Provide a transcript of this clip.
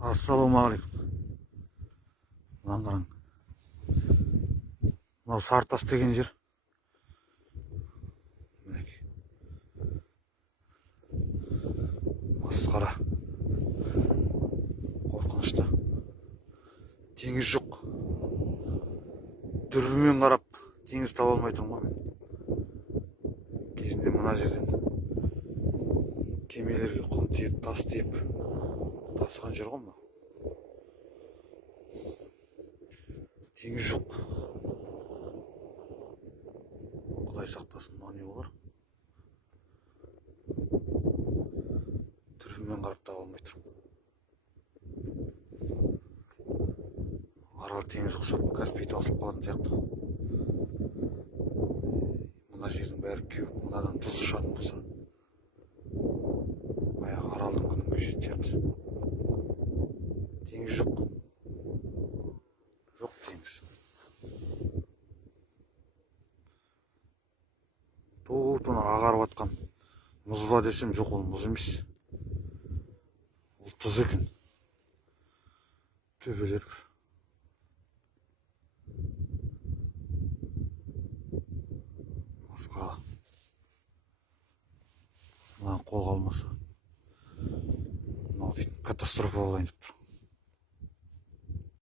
Ассалаумағалейкум. Мынаны қараң. Мынау Сартас деген жер. Мінекей. Масқара. Қорқынышты. Теңіз жоқ. Дүрбімен қарап теңіз таба алмай тұрмын ғой мен. Кезінде мына жерден кемелерге құм тиеп, тас тиеп тасыған жер ғой мынау. Теңіз жоқ. Құдай сақтасын, мынау не болар? Дүрбімен қарап таба алмай тұрмын. Арал теңіз ұқсап, Каспий таусылып қалатын сияқты. Мына жердің бәрі кеуіп, мынадан тұз ұшатын болса, аяғы аралдың күнін кешетін шығармыз. Теңіз жоқ. Жоқ теңіз. Туы-туна ағарып атқан мұз ба десем, жоқ, ол мұз емес. Ол тұз екен. Төбелер. Масқара. Мынаны қолға алмаса, мынау дейтін катастрофа болайын деп тұр.